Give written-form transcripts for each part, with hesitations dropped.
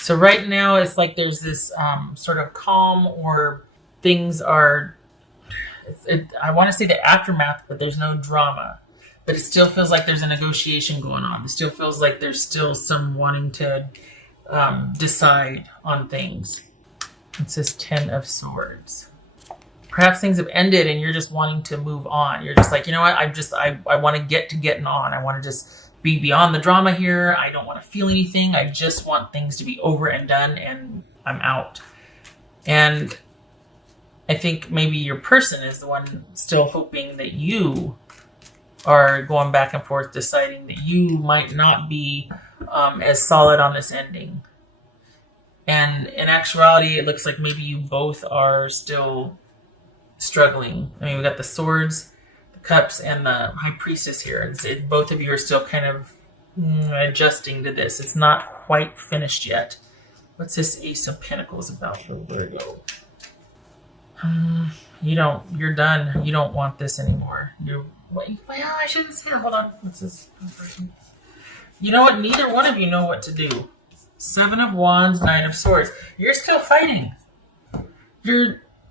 So right now it's like there's this sort of calm, or things are, I want to say the aftermath, but there's no drama. But it still feels like there's a negotiation going on. It still feels like there's still some wanting to decide on things. It says 10 of Swords. Perhaps things have ended and you're just wanting to move on. You're just like, you know what? I want to getting on. I want to just be beyond the drama here. I don't want to feel anything. I just want things to be over and done, and I'm out. And I think maybe your person is the one still hoping that you are going back and forth, deciding that you might not be as solid on this ending. And in actuality, it looks like maybe you both are still struggling. I mean, we got the Swords, the Cups, and the High Priestess here. Both of you are still kind of adjusting to this. It's not quite finished yet. What's this Ace of Pentacles about for Virgo? You're done. You don't want this anymore. Well, I shouldn't say it. Hold on. What's this? You know what? Neither one of you know what to do. 7 of Wands, 9 of Swords. You're still fighting.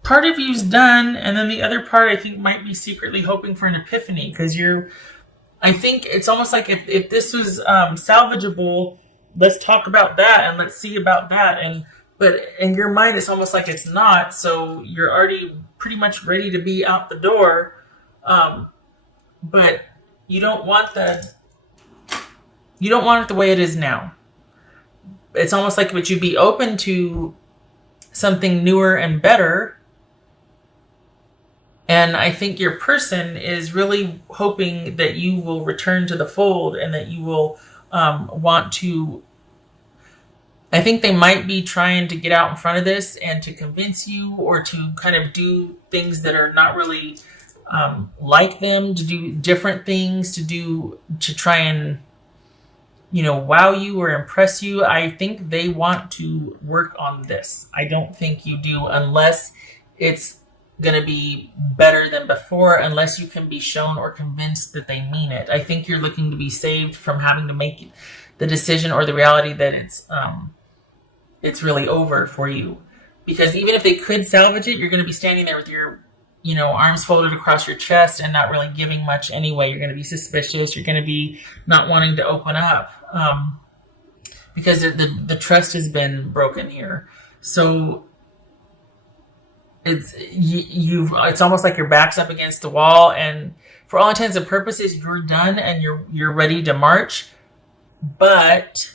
Part of you's done, and then the other part I think might be secretly hoping for an epiphany, because I think it's almost like if this was salvageable, let's talk about that and let's see about that. But in your mind, it's almost like it's not. So you're already pretty much ready to be out the door. But you don't want it the way it is now. It's almost like, would you be open to something newer and better? And I think your person is really hoping that you will return to the fold, and that you will want to. I think they might be trying to get out in front of this and to convince you, or to kind of do things that are not really like them, to do different things, to try and, wow you or impress you. I think they want to work on this. I don't think you do, unless it's going to be better than before, unless you can be shown or convinced that they mean it. I think you're looking to be saved from having to make the decision or the reality that it's really over for you. Because even if they could salvage it, you're going to be standing there with your arms folded across your chest and not really giving much anyway. You're going to be suspicious. You're going to be not wanting to open up because the trust has been broken here. So it's almost like your back's up against the wall, and for all intents and purposes, you're done and you're ready to march. But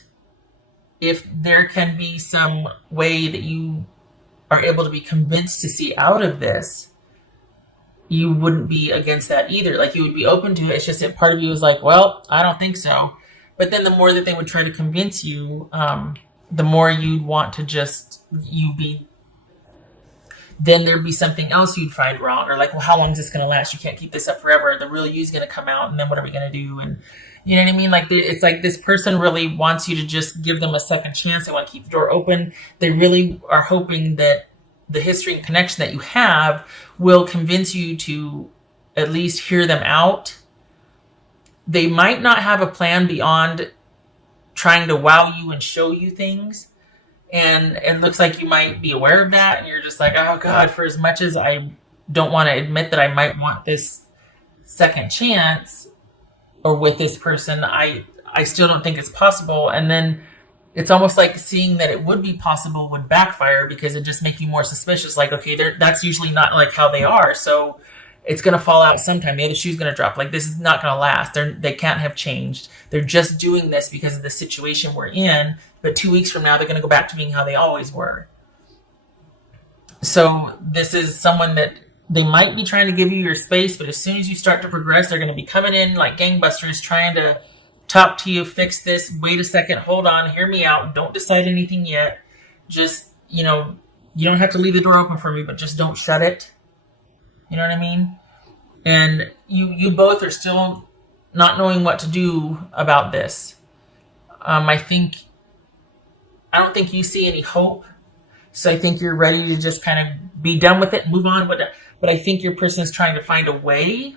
if there can be some way that you are able to be convinced to see out of this, you wouldn't be against that either. Like, you would be open to it. It's just that part of you is like, well, I don't think so. But then the more that they would try to convince you, the more you'd want to then there'd be something else you'd find wrong. Or like, well, how long is this going to last? You can't keep this up forever. The real you's going to come out, and then what are we going to do? And you know what I mean? Like, it's like this person really wants you to just give them a second chance. They want to keep the door open. They really are hoping that the history and connection that you have will convince you to at least hear them out. They might not have a plan beyond trying to wow you and show you things. And it looks like you might be aware of that. And you're just like, oh God, for as much as I don't want to admit that I might want this second chance or with this person, I still don't think it's possible. And then it's almost like seeing that it would be possible would backfire, because it just make you more suspicious. Like, okay, that's usually not like how they are. So it's going to fall out sometime. The other shoe's going to drop. Like, this is not going to last. They can't have changed. They're just doing this because of the situation we're in. But 2 weeks from now, they're going to go back to being how they always were. So this is someone that they might be trying to give you your space, but as soon as you start to progress, they're going to be coming in like gangbusters, trying to talk to you, fix this. Wait a second, hold on, hear me out. Don't decide anything yet. Just, you don't have to leave the door open for me, but just don't shut it. You know what I mean? And you both are still not knowing what to do about this. I don't think you see any hope. So I think you're ready to just kind of be done with it and move on with it. But I think your person is trying to find a way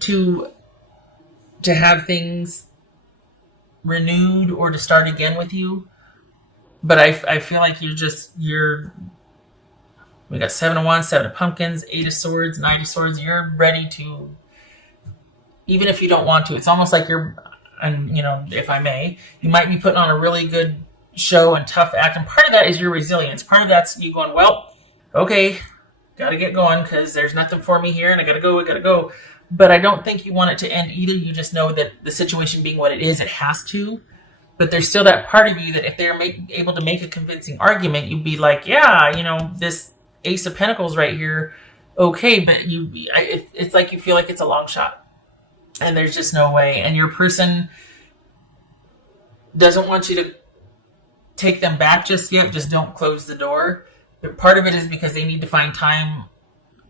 to have things renewed or to start again with you. But I feel like we got 7 of Wands, 7 of Pumpkins, 8 of Swords, 9 of Swords. You're ready to, even if you don't want to, it's almost like and if I may, you might be putting on a really good show and tough act. And part of that is your resilience. Part of that's you going, well, okay, got to get going because there's nothing for me here and I got to go. But I don't think you want it to end either. You just know that the situation being what it is, it has to. But there's still that part of you that if they're able to make a convincing argument, you'd be like, yeah, this Ace of Pentacles right here, okay, but it's like you feel like it's a long shot. And there's just no way. And your person doesn't want you to take them back just yet. Just don't close the door. But part of it is because they need to find time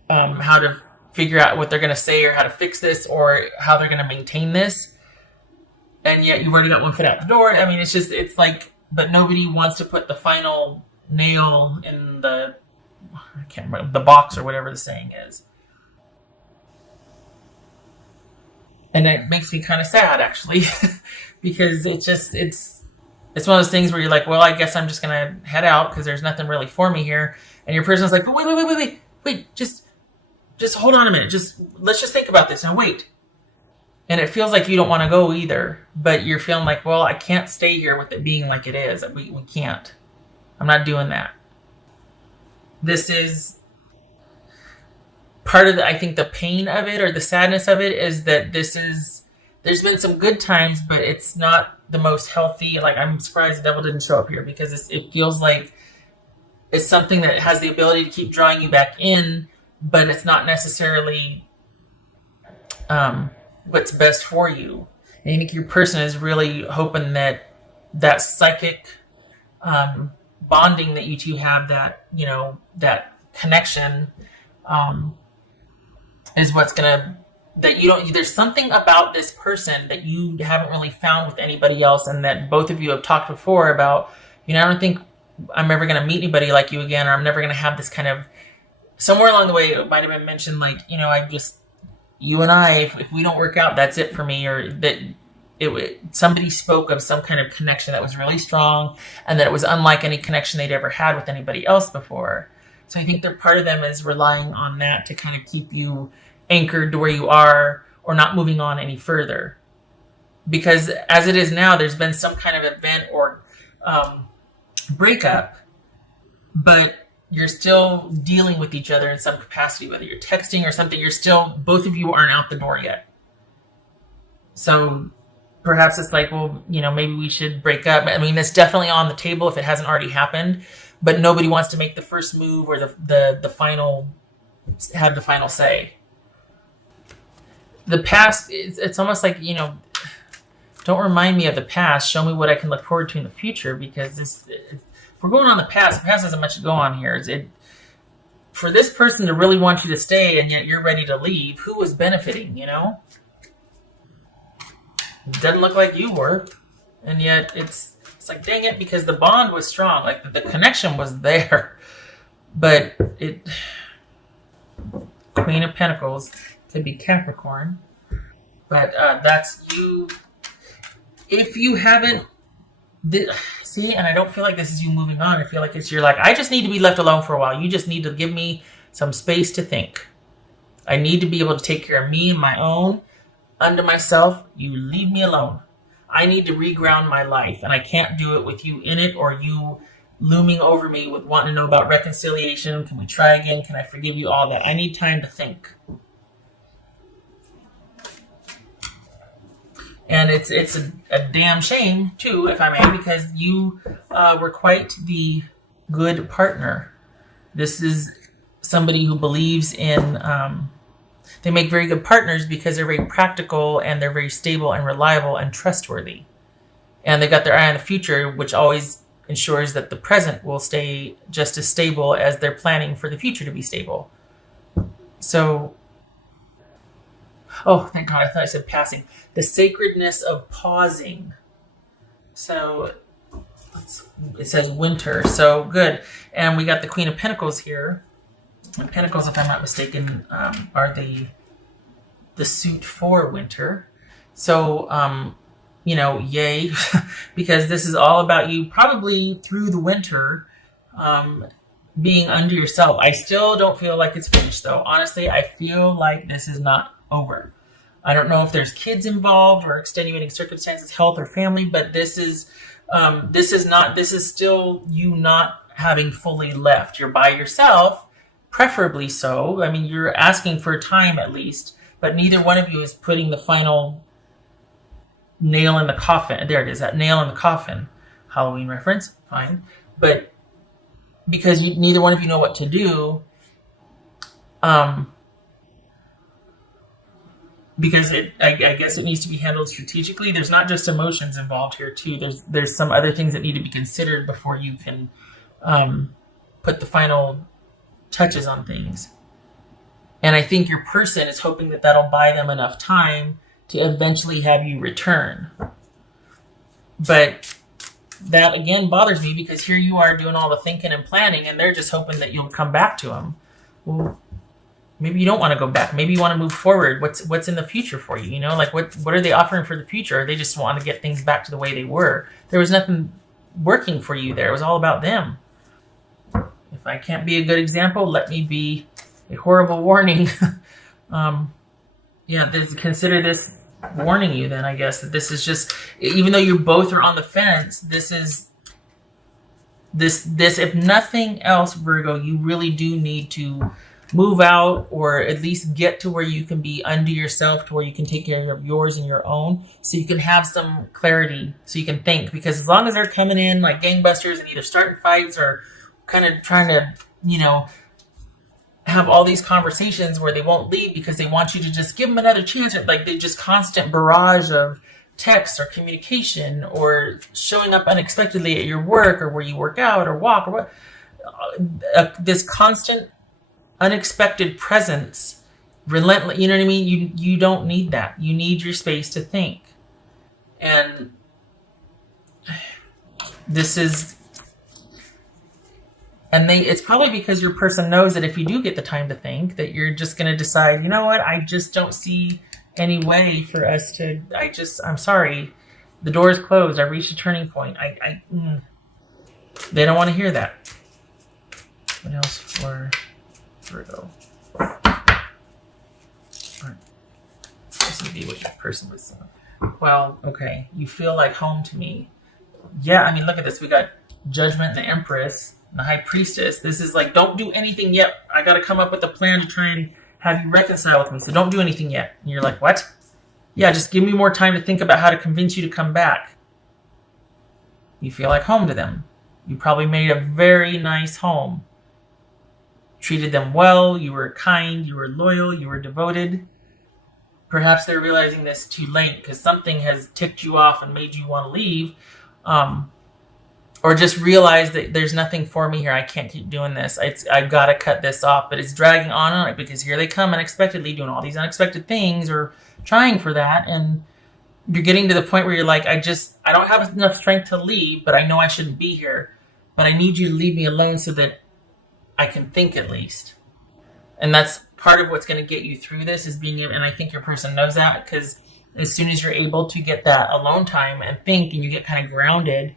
how to figure out what they're going to say or how to fix this or how they're going to maintain this. And yet you've already got one foot out the door. I mean, it's like, but nobody wants to put the final nail in I can't remember, the box or whatever the saying is. And it makes me kind of sad, actually, because it's one of those things where you're like, well, I guess I'm just going to head out because there's nothing really for me here. And your person's like, but wait, just hold on a minute. Let's just think about this. Now, wait. And it feels like you don't want to go either, but you're feeling like, well, I can't stay here with it being like it is. We can't. I'm not doing that. This is part of I think the pain of it or the sadness of it is that there's been some good times, but it's not the most healthy. Like, I'm surprised the devil didn't show up here because it feels like it's something that has the ability to keep drawing you back in, but it's not necessarily what's best for you. And I think your person is really hoping that psychic bonding that you two have, that connection is what's gonna, there's something about this person that you haven't really found with anybody else, and that both of you have talked before about, I don't think I'm ever gonna meet anybody like you again, or I'm never gonna have this kind of, somewhere along the way it might have been mentioned like, you and I, if we don't work out, that's it for me, or that somebody spoke of some kind of connection that was really strong and that it was unlike any connection they'd ever had with anybody else before. So I think that part of them is relying on that to kind of keep you anchored to where you are or not moving on any further. Because as it is now, there's been some kind of event or breakup, but you're still dealing with each other in some capacity, whether you're texting or something, both of you aren't out the door yet. So perhaps it's like, well, maybe we should break up. I mean, it's definitely on the table if it hasn't already happened, but nobody wants to make the first move or the final say. The past, it's almost like, don't remind me of the past. Show me what I can look forward to in the future, because if we're going on the past hasn't much to go on here. For this person to really want you to stay and yet you're ready to leave, who was benefiting, It doesn't look like you were. And yet it's like, dang it, because the bond was strong. Like, the connection was there. But Queen of Pentacles could be Capricorn. But that's you. If you haven't... See, and I don't feel like this is you moving on. I feel like you're like, I just need to be left alone for a while. You just need to give me some space to think. I need to be able to take care of me and my own. Unto myself, you leave me alone. I need to reground my life, and I can't do it with you in it or you looming over me with wanting to know about reconciliation. Can we try again? Can I forgive you? All that. I need time to think. And it's a damn shame, too, if I may, because you were quite the good partner. This is somebody who believes in... they make very good partners because they're very practical and they're very stable and reliable and trustworthy. And they got their eye on the future, which always ensures that the present will stay just as stable as they're planning for the future to be stable. So... Oh, thank God, I thought I said passing. The sacredness of pausing. So, it says winter. So, good. And we got the Queen of Pentacles here. And Pentacles, if I'm not mistaken, are the suit for winter. So, yay, because this is all about you probably through the winter, being under yourself. I still don't feel like it's finished though. Honestly, I feel like this is not over. I don't know if there's kids involved or extenuating circumstances, health or family, but this is still you not having fully left. You're by yourself, preferably so. I mean, you're asking for time at least, but neither one of you is putting the final nail in the coffin. There it is, that nail in the coffin. Halloween reference, fine. But because neither one of you know what to do, because I guess it needs to be handled strategically. There's not just emotions involved here too. There's some other things that need to be considered before you can put the final touches on things. And I think your person is hoping that that'll buy them enough time to eventually have you return. But that again bothers me because here you are doing all the thinking and planning and they're just hoping that you'll come back to them. Well, maybe you don't want to go back. Maybe you want to move forward. What's in the future for you? Like what are they offering for the future? Or they just want to get things back to the way they were. There was nothing working for you there. It was all about them. If I can't be a good example, let me be a horrible warning. Consider this warning you then, I guess, that this is just, even though you both are on the fence, this if nothing else, Virgo, you really do need to move out or at least get to where you can be under yourself, to where you can take care of yours and your own, so you can have some clarity, so you can think. Because as long as they're coming in like gangbusters and either starting fights or kind of trying to, have all these conversations where they won't leave because they want you to just give them another chance, or like they just constant barrage of texts or communication or showing up unexpectedly at your work or where you work out or walk or what, this constant unexpected presence, relentless, you know what I mean? You don't need that. You need your space to think. And it's probably because your person knows that if you do get the time to think, that you're just going to decide, you know what, I just don't see any way for us to, I'm sorry, the door is closed, I reached a turning point. They don't want to hear that. What else for Virgo? This would be what your person was saying. Well, okay, you feel like home to me. Yeah, I mean, look at this. We got Judgment and the Empress and the High Priestess. This is like, don't do anything yet. I got to come up with a plan to try and have you reconcile with me. So don't do anything yet. And you're like, what? Yeah, just give me more time to think about how to convince you to come back. You feel like home to them. You probably made a very nice home. Treated them well. You were kind. You were loyal. You were devoted. Perhaps they're realizing this too late because something has ticked you off and made you want to leave. Or just realize that there's nothing for me here. I can't keep doing this. I've got to cut this off. But it's dragging on because here they come unexpectedly doing all these unexpected things or trying for that. And you're getting to the point where you're like, I don't have enough strength to leave, but I know I shouldn't be here. But I need you to leave me alone so that I can think at least. And that's part of what's going to get you through this is being able, and I think your person knows that, because as soon as you're able to get that alone time and think and you get kind of grounded,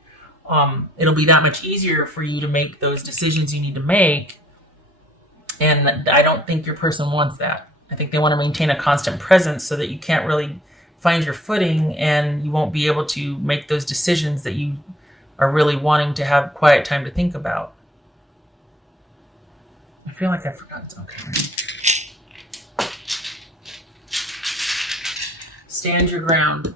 it'll be that much easier for you to make those decisions you need to make. And I don't think your person wants that. I think they want to maintain a constant presence so that you can't really find your footing and you won't be able to make those decisions that you are really wanting to have quiet time to think about. I feel like I forgot. Okay. Stand your ground.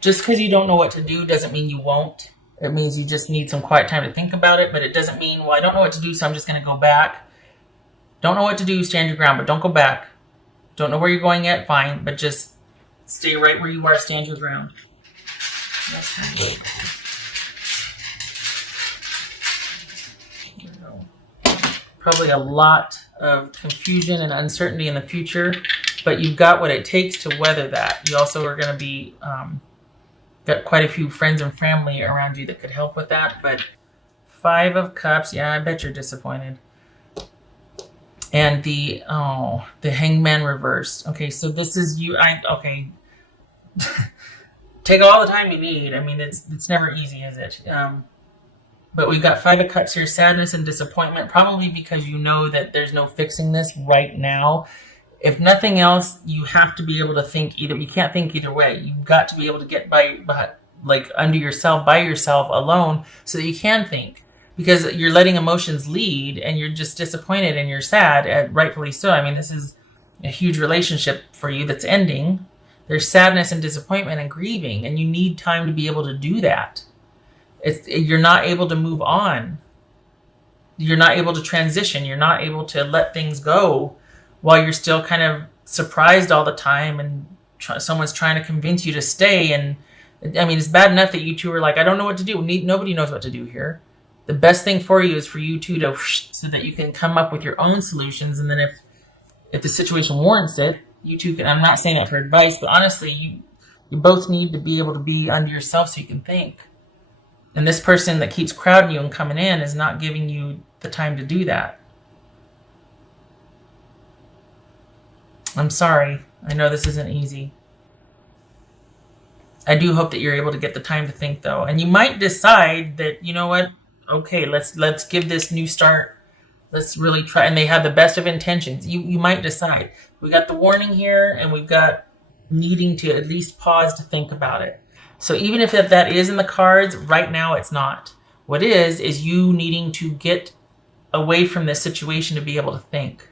Just because you don't know what to do doesn't mean you won't. It means you just need some quiet time to think about it, but it doesn't mean, well, I don't know what to do, so I'm just going to go back. Don't know what to do, stand your ground, but don't go back. Don't know where you're going yet, fine, but just stay right where you are, stand your ground. Probably a lot of confusion and uncertainty in the future, but you've got what it takes to weather that. You also are going to be got quite a few friends and family around you that could help with that. But 5 of Cups, yeah, I bet you're disappointed. and the Hangman reversed. Okay, so this is you. Okay. Take all the time you need. I mean, it's never easy, is it? But we've got Five of Cups here, sadness and disappointment, probably because you know that there's no fixing this right now. If nothing else, you have to be able to think either. You can't think either way. You've got to be able to get by like under yourself, by yourself, alone, so that you can think. Because you're letting emotions lead, and you're just disappointed and you're sad, and rightfully so. I mean, this is a huge relationship for you that's ending. There's sadness and disappointment and grieving, and you need time to be able to do that. You're not able to move on. You're not able to transition. You're not able to let things go while you're still kind of surprised all the time, and someone's trying to convince you to stay. And I mean, it's bad enough that you two are like, I don't know what to do. Nobody knows what to do here. The best thing for you is for you two to, so that you can come up with your own solutions. And then if the situation warrants it, you two can, I'm not saying that for advice, but honestly, you both need to be able to be under yourself so you can think. And this person that keeps crowding you and coming in is not giving you the time to do that. I'm sorry. I know this isn't easy. I do hope that you're able to get the time to think, though. And you might decide that, you know what? Okay, let's give this new start. Let's really try. And they have the best of intentions. You might decide. We got the warning here, and we've got needing to at least pause to think about it. So even if that is in the cards, right now it's not. What is you needing to get away from this situation to be able to think.